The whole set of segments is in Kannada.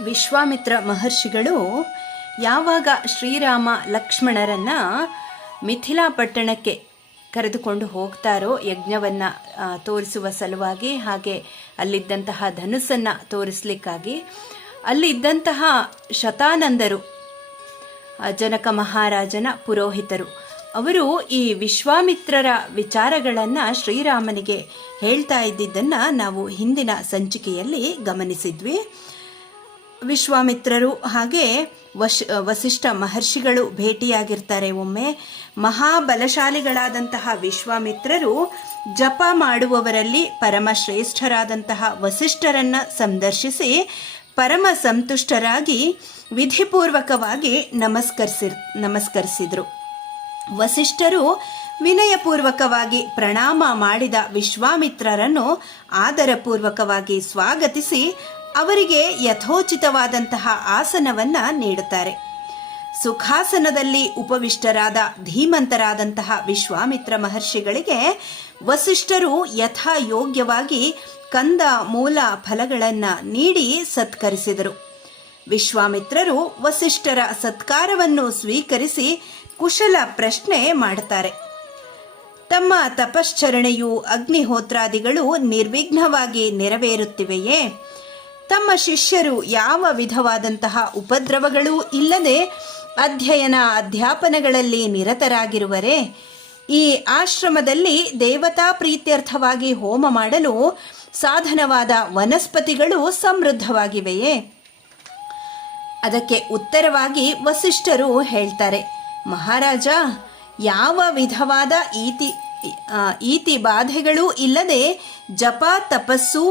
ವಿಶ್ವಾಮಿತ್ರ ಮಹರ್ಷಿಗಳು ಯಾವಾಗ ಶ್ರೀರಾಮ ಲಕ್ಷ್ಮಣರನ್ನು ಮಿಥಿಲಾ ಪಟ್ಟಣಕ್ಕೆ ಕರೆದುಕೊಂಡು ಹೋಗ್ತಾರೋ ಯಜ್ಞವನ್ನು ತೋರಿಸುವ ಸಲುವಾಗಿ, ಹಾಗೆ ಅಲ್ಲಿದ್ದಂತಹ ಧನುಸ್ಸನ್ನು ತೋರಿಸಲಿಕ್ಕಾಗಿ, ಅಲ್ಲಿದ್ದಂತಹ ಶತಾನಂದರು ಜನಕ ಮಹಾರಾಜನ ಪುರೋಹಿತರು ಅವರು ಈ ವಿಶ್ವಾಮಿತ್ರರ ವಿಚಾರಗಳನ್ನು ಶ್ರೀರಾಮನಿಗೆ ಹೇಳ್ತಾ ಇದ್ದಿದ್ದನ್ನು ನಾವು ಹಿಂದಿನ ಸಂಚಿಕೆಯಲ್ಲಿ ಗಮನಿಸಿದ್ವಿ. ವಿಶ್ವಾಮಿತ್ರರು ಹಾಗೆ ವಸಿಷ್ಠ ಮಹರ್ಷಿಗಳು ಭೇಟಿಯಾಗಿರ್ತಾರೆ. ಒಮ್ಮೆ ಮಹಾಬಲಶಾಲಿಗಳಾದಂತಹ ವಿಶ್ವಾಮಿತ್ರರು ಜಪ ಮಾಡುವವರಲ್ಲಿ ಪರಮಶ್ರೇಷ್ಠರಾದಂತಹ ವಸಿಷ್ಠರನ್ನು ಸಂದರ್ಶಿಸಿ ಪರಮ ಸಂತುಷ್ಟರಾಗಿ ವಿಧಿಪೂರ್ವಕವಾಗಿ ನಮಸ್ಕರಿಸಿದರು. ವಸಿಷ್ಠರು ವಿನಯಪೂರ್ವಕವಾಗಿ ಪ್ರಣಾಮ ಮಾಡಿದ ವಿಶ್ವಾಮಿತ್ರರನ್ನು ಆದರಪೂರ್ವಕವಾಗಿ ಸ್ವಾಗತಿಸಿ ಅವರಿಗೆ ಯಥೋಚಿತವಾದಂತಹ ಆಸನವನ್ನು ನೀಡುತ್ತಾರೆ. ಸುಖಾಸನದಲ್ಲಿ ಉಪವಿಷ್ಟರಾದ ಧೀಮಂತರಾದಂತಹ ವಿಶ್ವಾಮಿತ್ರ ಮಹರ್ಷಿಗಳಿಗೆ ವಸಿಷ್ಠರು ಯಥಾಯೋಗ್ಯವಾಗಿ ಕಂದ ಮೂಲ ಫಲಗಳನ್ನು ನೀಡಿ ಸತ್ಕರಿಸಿದರು. ವಿಶ್ವಾಮಿತ್ರರು ವಸಿಷ್ಠರ ಸತ್ಕಾರವನ್ನು ಸ್ವೀಕರಿಸಿ ಕುಶಲ ಪ್ರಶ್ನೆ ಮಾಡುತ್ತಾರೆ. ತಮ್ಮ ತಪಶ್ಚರಣೆಯು ಅಗ್ನಿಹೋತ್ರಾದಿಗಳು ನಿರ್ವಿಘ್ನವಾಗಿ ನೆರವೇರುತ್ತಿವೆಯೇ? ತಮ್ಮ ಶಿಷ್ಯರು ಯಾವ ವಿಧವಾದಂತಹ ಉಪದ್ರವಗಳೂ ಇಲ್ಲದೆ ಅಧ್ಯಾಪನಗಳಲ್ಲಿ ನಿರತರಾಗಿರುವರೇ? ಈ ಆಶ್ರಮದಲ್ಲಿ ದೇವತಾ ಪ್ರೀತ್ಯರ್ಥವಾಗಿ ಹೋಮ ಮಾಡಲು ಸಾಧನವಾದ ವನಸ್ಪತಿಗಳು ಸಮೃದ್ಧವಾಗಿವೆಯೇ? ಅದಕ್ಕೆ ಉತ್ತರವಾಗಿ ವಸಿಷ್ಠರು ಹೇಳ್ತಾರೆ, ಮಹಾರಾಜ, ಯಾವ ವಿಧವಾದ ಈತಿ ಬಾಧೆಗಳೂ ಇಲ್ಲದೆ ಜಪ ತಪಸ್ಸು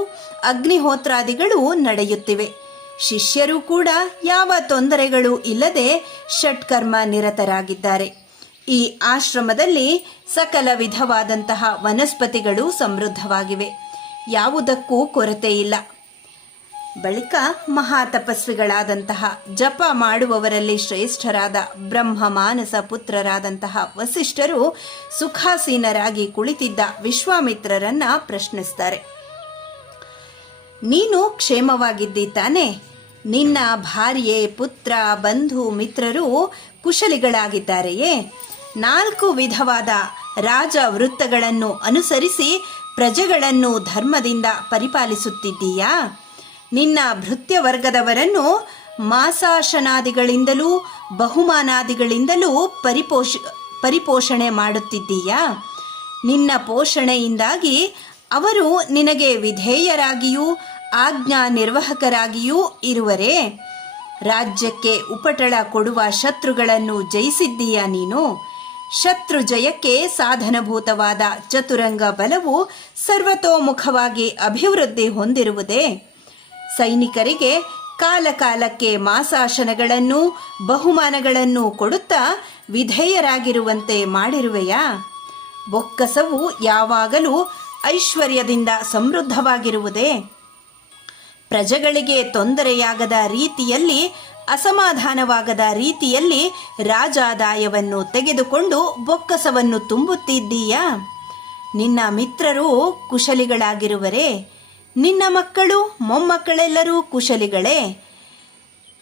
ಅಗ್ನಿಹೋತ್ರಾದಿಗಳು ನಡೆಯುತ್ತಿವೆ. ಶಿಷ್ಯರು ಕೂಡ ಯಾವ ತೊಂದರೆಗಳು ಇಲ್ಲದೆ ಷಟ್ಕರ್ಮ ನಿರತರಾಗಿದ್ದಾರೆ. ಈ ಆಶ್ರಮದಲ್ಲಿ ಸಕಲ ವಿಧವಾದಂತಹ ವನಸ್ಪತಿಗಳು ಸಮೃದ್ಧವಾಗಿವೆ, ಯಾವುದಕ್ಕೂ ಕೊರತೆ ಇಲ್ಲ. ಬಳಿಕ ಮಹಾತಪಸ್ವಿಗಳಾದಂತಹ ಜಪ ಮಾಡುವವರಲ್ಲಿ ಶ್ರೇಷ್ಠರಾದ ಬ್ರಹ್ಮ ಮಾನಸ ಪುತ್ರರಾದಂತಹ ವಸಿಷ್ಠರು ಸುಖಾಸೀನರಾಗಿ ಕುಳಿತಿದ್ದ ವಿಶ್ವಾಮಿತ್ರರನ್ನ ಪ್ರಶ್ನಿಸ್ತಾರೆ. ನೀನು ಕ್ಷೇಮವಾಗಿದ್ದಿ ತಾನೆ? ನಿನ್ನ ಭಾರ್ಯೆ, ಪುತ್ರ, ಬಂಧು ಮಿತ್ರರು ಕುಶಲಿಗಳಾಗಿದ್ದಾರೆಯೇ? 4 ವಿಧವಾದ ರಾಜ ವೃತ್ತಗಳನ್ನು ಅನುಸರಿಸಿ ಪ್ರಜೆಗಳನ್ನು ಧರ್ಮದಿಂದ ಪರಿಪಾಲಿಸುತ್ತಿದ್ದೀಯಾ? ನಿನ್ನ ಭೃತ್ಯವರ್ಗದವರನ್ನು ಮಾಸಾಶನಾದಿಗಳಿಂದಲೂ ಬಹುಮಾನಾದಿಗಳಿಂದಲೂ ಪರಿಪೋಷಣೆ ಮಾಡುತ್ತಿದ್ದೀಯಾ? ನಿನ್ನ ಪೋಷಣೆಯಿಂದಾಗಿ ಅವರು ನಿನಗೆ ವಿಧೇಯರಾಗಿಯೂ ಆಜ್ಞಾ ನಿರ್ವಾಹಕರಾಗಿಯೂ ಇರುವರೇ? ರಾಜ್ಯಕ್ಕೆ ಉಪಟಳ ಕೊಡುವ ಶತ್ರುಗಳನ್ನು ಜಯಿಸಿದ್ದೀಯಾ ನೀನು? ಶತ್ರು ಜಯಕ್ಕೆ ಸಾಧನಭೂತವಾದ ಚತುರಂಗ ಬಲವು ಸರ್ವತೋಮುಖವಾಗಿ ಅಭಿವೃದ್ಧಿ ಹೊಂದಿರುವುದೇ? ಸೈನಿಕರಿಗೆ ಕಾಲಕಾಲಕ್ಕೆ ಮಾಸಾಶನಗಳನ್ನು ಬಹುಮಾನಗಳನ್ನು ಕೊಡುತ್ತಾ ವಿಧೇಯರಾಗಿರುವಂತೆ ಮಾಡಿರುವೆಯಾ? ಬೊಕ್ಕಸವು ಯಾವಾಗಲೂ ಐಶ್ವರ್ಯದಿಂದ ಸಮೃದ್ಧವಾಗಿರುವುದೇ? ಪ್ರಜೆಗಳಿಗೆ ತೊಂದರೆಯಾಗದ ರೀತಿಯಲ್ಲಿ, ಅಸಮಾಧಾನವಾಗದ ರೀತಿಯಲ್ಲಿ ರಾಜಾದಾಯವನ್ನು ತೆಗೆದುಕೊಂಡು ಬೊಕ್ಕಸವನ್ನು ತುಂಬುತ್ತಿದ್ದೀಯಾ? ನಿನ್ನ ಮಿತ್ರರು ಕುಶಲಿಗಳಾಗಿರುವರೇ? ನಿನ್ನ ಮಕ್ಕಳು ಮೊಮ್ಮಕ್ಕಳೆಲ್ಲರೂ ಕುಶಲಿಗಳೇ?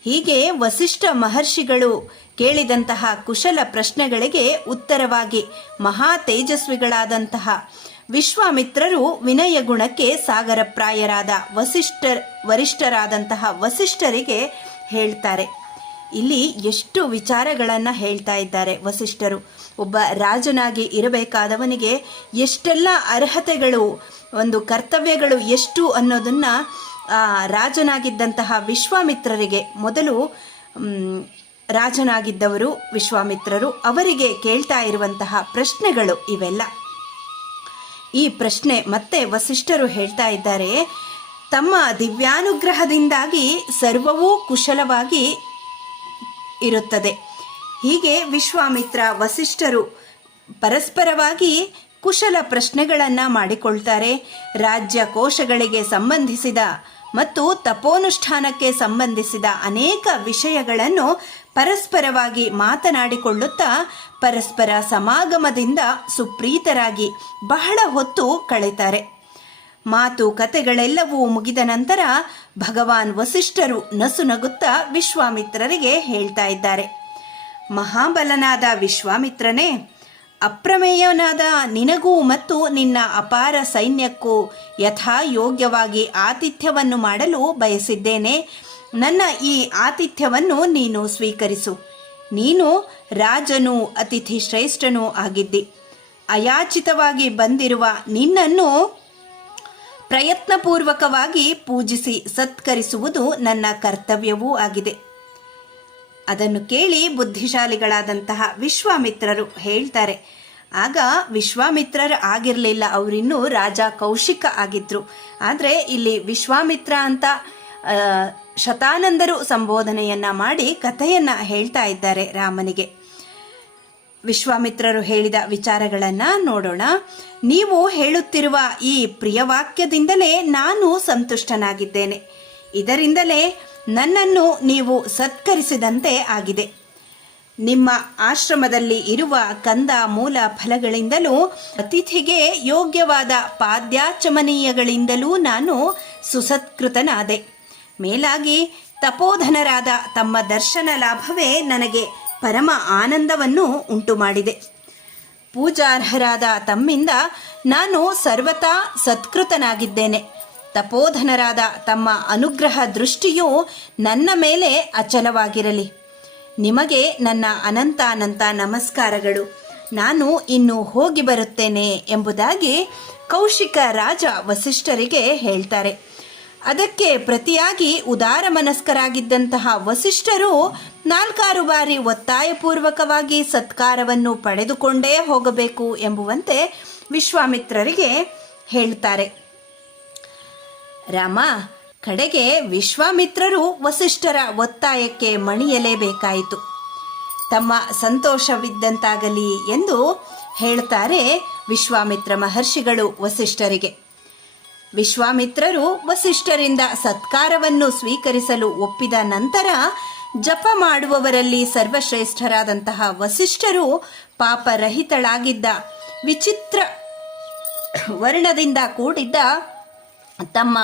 ಹೀಗೆ ವಸಿಷ್ಠ ಮಹರ್ಷಿಗಳು ಕೇಳಿದಂತಹ ಕುಶಲ ಪ್ರಶ್ನೆಗಳಿಗೆ ಉತ್ತರವಾಗಿ ಮಹಾ ತೇಜಸ್ವಿಗಳಾದಂತಹ ವಿಶ್ವಾಮಿತ್ರರು ವಿನಯ ಗುಣಕ್ಕೆ ಸಾಗರಪ್ರಾಯರಾದ ವರಿಷ್ಠರಾದಂತಹ ವಸಿಷ್ಠರಿಗೆ ಹೇಳ್ತಾರೆ. ಇಲ್ಲಿ ಎಷ್ಟು ವಿಚಾರಗಳನ್ನು ಹೇಳ್ತಾ ಇದ್ದಾರೆ ವಸಿಷ್ಠರು. ಒಬ್ಬ ರಾಜನಾಗಿ ಇರಬೇಕಾದವನಿಗೆ ಎಷ್ಟೆಲ್ಲ ಅರ್ಹತೆಗಳು, ಒಂದು ಕರ್ತವ್ಯಗಳು ಎಷ್ಟು ಅನ್ನೋದನ್ನು ರಾಜನಾಗಿದ್ದಂತಹ ವಿಶ್ವಾಮಿತ್ರರಿಗೆ, ಮೊದಲು ರಾಜನಾಗಿದ್ದವರು ವಿಶ್ವಾಮಿತ್ರರು, ಅವರಿಗೆ ಕೇಳ್ತಾ ಇರುವಂತಹ ಪ್ರಶ್ನೆಗಳು ಇವೆಲ್ಲ. ಈ ಪ್ರಶ್ನೆ ಮತ್ತೆ ವಸಿಷ್ಠರು ಹೇಳ್ತಾ ಇದ್ದಾರೆ, ತಮ್ಮ ದಿವ್ಯಾನುಗ್ರಹದಿಂದಾಗಿ ಸರ್ವವೂ ಕುಶಲವಾಗಿ ಇರುತ್ತದೆ. ಹೀಗೆ ವಿಶ್ವಾಮಿತ್ರ ವಸಿಷ್ಠರು ಪರಸ್ಪರವಾಗಿ ಕುಶಲ ಪ್ರಶ್ನೆಗಳನ್ನು ಮಾಡಿಕೊಳ್ತಾರೆ. ರಾಜ್ಯ ಕೋಶಗಳಿಗೆ ಸಂಬಂಧಿಸಿದ ಮತ್ತು ತಪೋನುಷ್ಠಾನಕ್ಕೆ ಸಂಬಂಧಿಸಿದ ಅನೇಕ ವಿಷಯಗಳನ್ನು ಪರಸ್ಪರವಾಗಿ ಮಾತನಾಡಿಕೊಳ್ಳುತ್ತಾ ಪರಸ್ಪರ ಸಮಾಗಮದಿಂದ ಸುಪ್ರೀತರಾಗಿ ಬಹಳ ಹೊತ್ತು ಕಳೆತಾರೆ. ಮಾತು ಕತೆಗಳೆಲ್ಲವೂ ಮುಗಿದ ನಂತರ ಭಗವಾನ್ ವಸಿಷ್ಠರು ನಸು ನಗುತ್ತಾ ವಿಶ್ವಾಮಿತ್ರರಿಗೆ ಹೇಳ್ತಾ ಇದ್ದಾರೆ. ಮಹಾಬಲನಾದ ವಿಶ್ವಾಮಿತ್ರನೇ, ಅಪ್ರಮೇಯನಾದ ನಿನಗೂ ಮತ್ತು ನಿನ್ನ ಅಪಾರ ಸೈನ್ಯಕ್ಕೂ ಯಥಾ ಯೋಗ್ಯವಾಗಿ ಆತಿಥ್ಯವನ್ನು ಮಾಡಲು ಬಯಸಿದ್ದೇನೆ. ನನ್ನ ಈ ಆತಿಥ್ಯವನ್ನು ನೀನು ಸ್ವೀಕರಿಸು. ನೀನು ರಾಜನೂ ಅತಿಥಿ ಶ್ರೇಷ್ಠನೂ ಆಗಿದ್ದಿ. ಅಯಾಚಿತವಾಗಿ ಬಂದಿರುವ ನಿನ್ನನ್ನು ಪ್ರಯತ್ನಪೂರ್ವಕವಾಗಿ ಪೂಜಿಸಿ ಸತ್ಕರಿಸುವುದು ನನ್ನ ಕರ್ತವ್ಯವೂ ಆಗಿದೆ. ಅದನ್ನು ಕೇಳಿ ಬುದ್ಧಿಶಾಲಿಗಳಾದಂತಹ ವಿಶ್ವಾಮಿತ್ರರು ಹೇಳ್ತಾರೆ. ಆಗ ವಿಶ್ವಾಮಿತ್ರರು ಆಗಿರಲಿಲ್ಲ, ಅವರಿನ್ನೂ ರಾಜ ಕೌಶಿಕ ಆಗಿದ್ರು. ಆದರೆ ಇಲ್ಲಿ ವಿಶ್ವಾಮಿತ್ರ ಅಂತ ಶತಾನಂದರು ಸಂಬೋಧನೆಯನ್ನ ಮಾಡಿ ಕಥೆಯನ್ನ ಹೇಳ್ತಾ ಇದ್ದಾರೆ ರಾಮನಿಗೆ. ವಿಶ್ವಾಮಿತ್ರರು ಹೇಳಿದ ವಿಚಾರಗಳನ್ನು ನೋಡೋಣ. ನೀವು ಹೇಳುತ್ತಿರುವ ಈ ಪ್ರಿಯವಾಕ್ಯದಿಂದಲೇ ನಾನು ಸಂತುಷ್ಟನಾಗಿದ್ದೇನೆ. ಇದರಿಂದಲೇ ನನ್ನನ್ನು ನೀವು ಸತ್ಕರಿಸಿದಂತೆ ಆಗಿದೆ. ನಿಮ್ಮ ಆಶ್ರಮದಲ್ಲಿ ಇರುವ ಕಂದ ಮೂಲ ಫಲಗಳಿಂದಲೂ ಅತಿಥಿಗೆ ಯೋಗ್ಯವಾದ ಪಾದ್ಯಾಚಮನೀಯಗಳಿಂದಲೂ ನಾನು ಸುಸತ್ಕೃತನಾದೆ. ಮೇಲಾಗಿ ತಪೋಧನರಾದ ತಮ್ಮ ದರ್ಶನ ಲಾಭವೇ ನನಗೆ ಪರಮ ಆನಂದವನ್ನು ಉಂಟು ಮಾಡಿದೆ. ಪೂಜಾರ್ಹರಾದ ತಮ್ಮಿಂದ ನಾನು ಸರ್ವತಾ ಸತ್ಕೃತನಾಗಿದ್ದೇನೆ. ತಪೋಧನರಾದ ತಮ್ಮ ಅನುಗ್ರಹ ದೃಷ್ಟಿಯು ನನ್ನ ಮೇಲೆ ಅಚಲವಾಗಿರಲಿ. ನಿಮಗೆ ನನ್ನ ಅನಂತಾನಂತ ನಮಸ್ಕಾರಗಳು. ನಾನು ಇನ್ನು ಹೋಗಿ ಬರುತ್ತೇನೆ ಎಂಬುದಾಗಿ ಕೌಶಿಕ ರಾಜ ವಸಿಷ್ಠರಿಗೆ ಹೇಳ್ತಾರೆ. ಅದಕ್ಕೆ ಪ್ರತಿಯಾಗಿ ಉದಾರ ಮನಸ್ಕರಾಗಿದ್ದಂತಹ ವಸಿಷ್ಠರು 4 ಬಾರಿ ಒತ್ತಾಯಪೂರ್ವಕವಾಗಿ ಸತ್ಕಾರವನ್ನು ಪಡೆದುಕೊಂಡೇ ಹೋಗಬೇಕು ಎಂಬುವಂತೆ ವಿಶ್ವಾಮಿತ್ರರಿಗೆ ಹೇಳ್ತಾರೆ. ರಾಮ, ಕಡೆಗೆ ವಿಶ್ವಾಮಿತ್ರರು ವಸಿಷ್ಠರ ಒತ್ತಾಯಕ್ಕೆ ಮಣಿಯಲೇಬೇಕಾಯಿತು. ತಮ್ಮ ಸಂತೋಷವಿದ್ದಂತಾಗಲಿ ಎಂದು ಹೇಳ್ತಾರೆ ವಿಶ್ವಾಮಿತ್ರ ಮಹರ್ಷಿಗಳು ವಸಿಷ್ಠರಿಗೆ. ವಿಶ್ವಾಮಿತ್ರರು ವಸಿಷ್ಠರಿಂದ ಸತ್ಕಾರವನ್ನು ಸ್ವೀಕರಿಸಲು ಒಪ್ಪಿದ ನಂತರ ಜಪ ಮಾಡುವವರಲ್ಲಿ ಸರ್ವಶ್ರೇಷ್ಠರಾದಂತಹ ವಸಿಷ್ಠರು ಪಾಪರಹಿತಳಾಗಿದ್ದ ವಿಚಿತ್ರ ವರ್ಣದಿಂದ ಕೂಡಿದ್ದ ತಮ್ಮ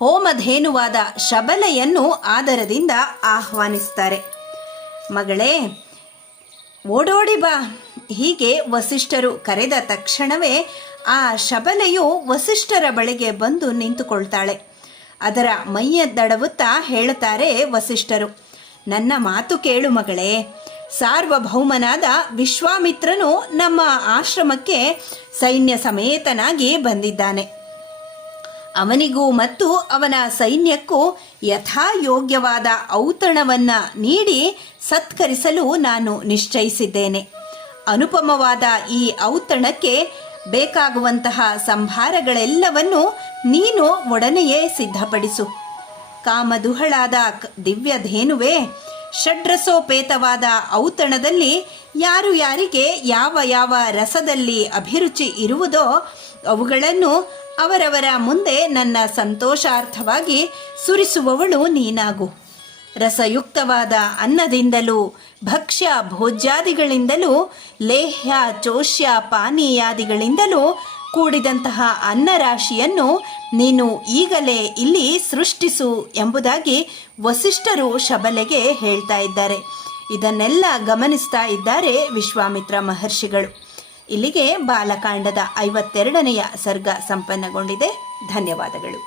ಹೋಮಧೇನುವಾದ ಶಬಲೆಯನ್ನು ಆದರದಿಂದ ಆಹ್ವಾನಿಸ್ತಾರೆ. ಮಗಳೇ, ಓಡೋಡಿ ಬಾ. ಹೀಗೆ ವಸಿಷ್ಠರು ಕರೆದ ತಕ್ಷಣವೇ ಆ ಶಬಲೆಯು ವಸಿಷ್ಠರ ಬಳಿಗೆ ಬಂದು ನಿಂತುಕೊಳ್ತಾಳೆ. ಅದರ ಮೈಯ ದಡವುತ್ತಾ ಹೇಳುತ್ತಾರೆ ವಸಿಷ್ಠರು, ನನ್ನ ಮಾತು ಕೇಳು ಮಗಳೇ. ಸಾರ್ವಭೌಮನಾದ ವಿಶ್ವಾಮಿತ್ರನು ನಮ್ಮ ಆಶ್ರಮಕ್ಕೆ ಸೈನ್ಯ ಸಮೇತನಾಗಿ ಬಂದಿದ್ದಾನೆ. ಅವನಿಗೂ ಮತ್ತು ಅವನ ಸೈನ್ಯಕ್ಕೂ ಯಥಾಯೋಗ್ಯವಾದ ಔತಣವನ್ನ ನೀಡಿ ಸತ್ಕರಿಸಲು ನಾನು ನಿಶ್ಚಯಿಸಿದ್ದೇನೆ. ಅನುಪಮವಾದ ಈ ಔತಣಕ್ಕೆ ಬೇಕಾಗುವಂತಹ ಸಂಭಾರಗಳೆಲ್ಲವನ್ನು ನೀನು ಒಡನೆಯೇ ಸಿದ್ಧಪಡಿಸು. ಕಾಮದುಹಳಾದ ದಿವ್ಯ ಧೇನುವೆ, ಷಡ್ರಸೋಪೇತವಾದ ಔತಣದಲ್ಲಿ ಯಾರು ಯಾರಿಗೆ ಯಾವ ಯಾವ ರಸದಲ್ಲಿ ಅಭಿರುಚಿ ಇರುವುದೋ ಅವುಗಳನ್ನು ಅವರವರ ಮುಂದೆ ನನ್ನ ಸಂತೋಷಾರ್ಥವಾಗಿ ಸುರಿಸುವವಳು ನೀನಾಗು. ರಸಯುಕ್ತವಾದ ಅನ್ನದಿಂದಲೂ ಭಕ್ಷ್ಯ ಭೋಜ್ಯಾದಿಗಳಿಂದಲೂ ಲೇಹ್ಯ ಚೋಷ್ಯ ಪಾನೀಯಾದಿಗಳಿಂದಲೂ ಕೂಡಿದಂತಹ ಅನ್ನರಾಶಿಯನ್ನು ನೀನು ಈಗಲೇ ಇಲ್ಲಿ ಸೃಷ್ಟಿಸು ಎಂಬುದಾಗಿ ವಸಿಷ್ಠರು ಶಬಲೆಗೆ ಹೇಳ್ತಾ ಇದ್ದಾರೆ. ಇದನ್ನೆಲ್ಲ ಗಮನಿಸ್ತಾ ಇದ್ದಾರೆ ವಿಶ್ವಾಮಿತ್ರ ಮಹರ್ಷಿಗಳು. ಇಲ್ಲಿಗೆ ಬಾಲಕಾಂಡದ 52ನೆಯ ಸರ್ಗ ಸಂಪನ್ನಗೊಂಡಿದೆ. ಧನ್ಯವಾದಗಳು.